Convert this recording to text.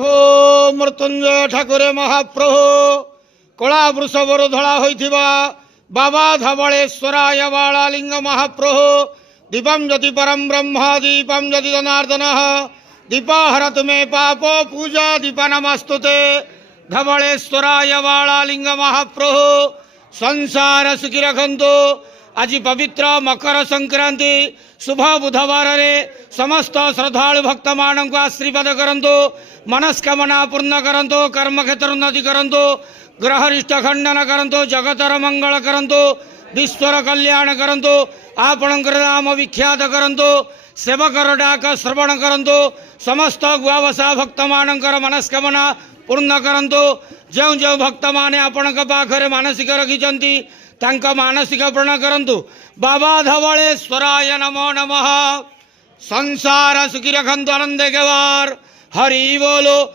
हो मृत्युंजय ठाकुरे महाप्रभु कला वृषभर धड़ा होइथिबा बाबा धवलेश्वराय बालालिंग महाप्रभु दीपम ज्योति परम ब्रह्म दीपम ज्योति जनार्दन दीपाहरत में पाप पूजा दीपा नमस्तुते धवलेश्वराय बालालिंग महाप्रभु संसार सुखी रखंतु। आज पवित्र मकर संक्रांति शुभ बुधवार रे समस्त श्रद्धालु भक्त मान को आशीर्वाद करंतु, मनस्कामना पूर्ण करंतु, कर्म क्षेत्र उन्नति करंतु, ग्रहरिष्ट खंडन करंतु, जगतर मंगल करंतु, विश्वर कल्याण करंतु, आपणकर नाम विख्यात करंतु, सेवकर डाक श्रवण करंतु, समस्त गुआवसा भक्त मानकर मनस्कामना पूर्ण करंतु। जो जो भक्त माने आपण पाखरे मानसिक रखिचंती तांक मानसिक पूर्ण करंतु। बाबा धवलेश्वराय नमो नमः। संसार सुखी रखंतु, आनंद के वार हरि बोलो।